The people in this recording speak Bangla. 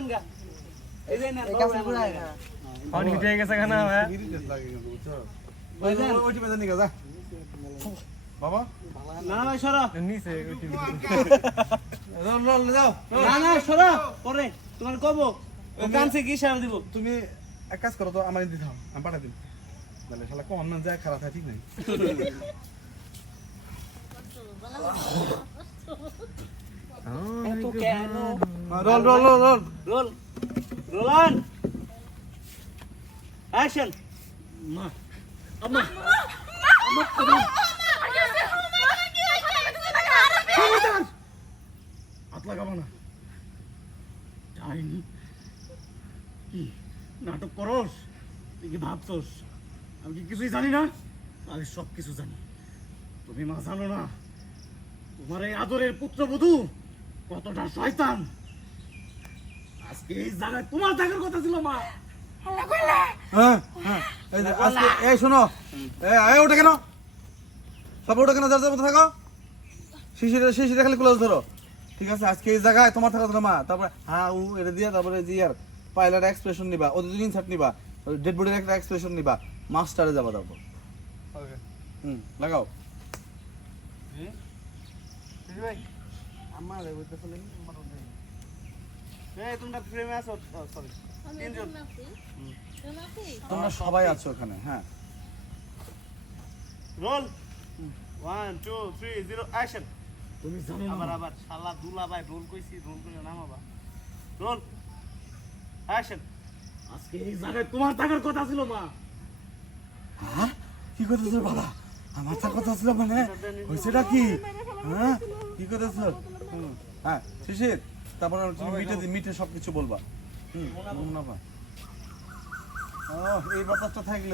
বলেন গা? এই যে না এই কাছে পুরা না পানি উঠে গেছে কেন হ্যাঁ? বাবা? না ভাই সরো। নিচে উঠে রল রল যাও। না না সরো। পরে তোমার কব। কানছে কি সারা দিব। তুমি এক কাজ করো তো আমার দিতে আমি পাঠা দিন তাহলে শালা কম না যায় খারাপ হয় ঠিক নাই। এত কেন? রল রল রল রল রোল রোলান অ্যাকশন মা আম্মা হাত লাগাবো না যাইনি কি নাটক করস তুই কি ভাবছস আমি কি কিছুই জানি না আমি সব কিছু জানি তুমি মা জানো না তোমার এই আদরের পুত্রবধূ কতটা শয়তান আজকে এই জায়গায় তোমার থাকার কথা ছিল মা। হ্যাঁ হ্যাঁ। এই যে আজকে এই শোনো। এই এই ওটা কেন? সব ওটা কেন? যার যার মতো থাকো। শিশিরে শিশিরে খালি ক্লোজ ধরো। ঠিক আছে আজকে এই জায়গায় তোমার থাকা ধরো মা। তারপরে হ্যাঁ উ এটা দিয়া তারপরে জিয়ার পাইলার এক্সপ্রেশন নিবা ওদের দুদিন ইনসার্ট নিবা ডেড বডির একটা এক্সপ্রেশন নিবা মাস্টারে যাবা তারপর। হুম লাগাও। এই তোমরা ফ্রেমে আছো? সরি তিনজন। তোমরা সবাই আছো ওখানে হ্যাঁ। Roll one two three zero action তুমি জানো আবার আবার শালা দুলা ভাই রোল কইছি রোল করে নামাবা। রোল অ্যাকশন আজকে এই জায়গায় তোমার থাকার কথা ছিল মা। হ্যাঁ? কি করতেছ বাবা? আমার তার কথা ছিল মানে? হয়েছেটা কি? হ্যাঁ? কি করতেছ? হুম, হ্যাঁ শিশির। তারপর তুমি মিটে মিটে সব কিছু বলবা। হুম মুনাফা এই বাতাসটা থাকলে